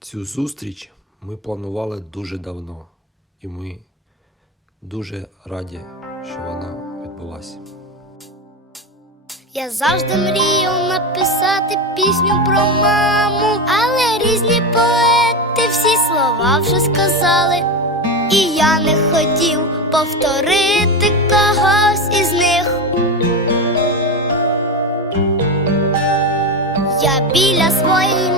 Цю зустріч ми планували дуже давно, і ми дуже раді, що вона відбулася. Я завжди мріяв написати пісню про маму, але різні поети всі слова вже сказали. І я не хотів повторити когось із них. Я біля своєї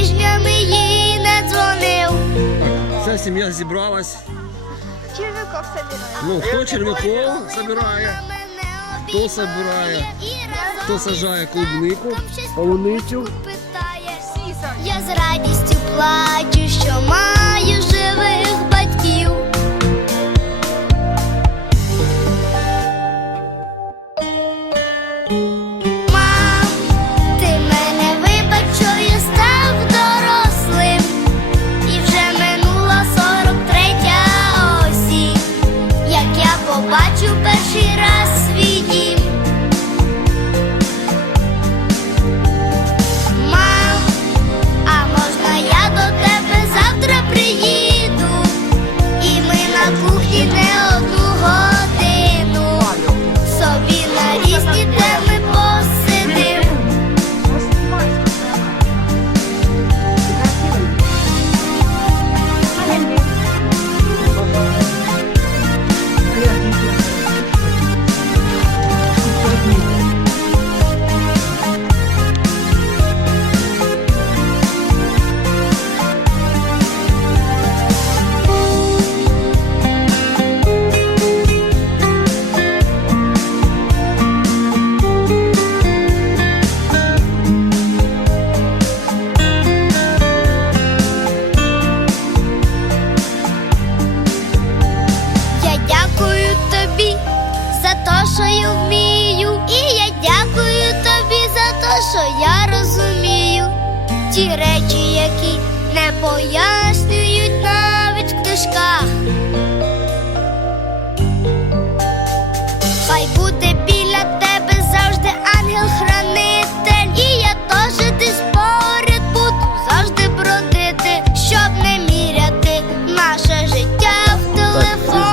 сім'я зібралась. Червяков собирає. Ну, хто червяков забирає, хто забирає, хто сажає клубнику, полуницю. Я з радістю плачу, що маю ті речі, які не пояснюють навіть в книжках. Хай буде біля тебе завжди ангел-хранитель, і я теж десь поряд буду завжди бродити, щоб не міряти наше життя в телефон.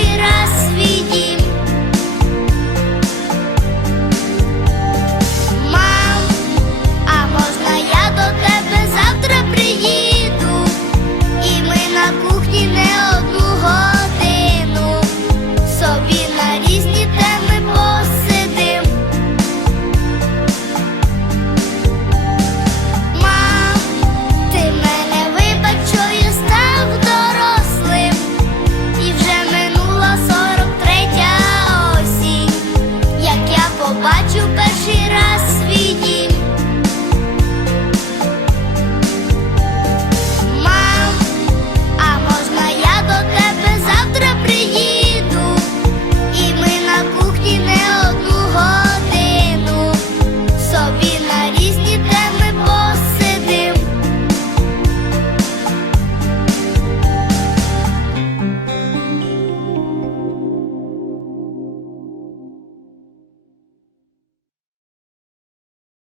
перший раз.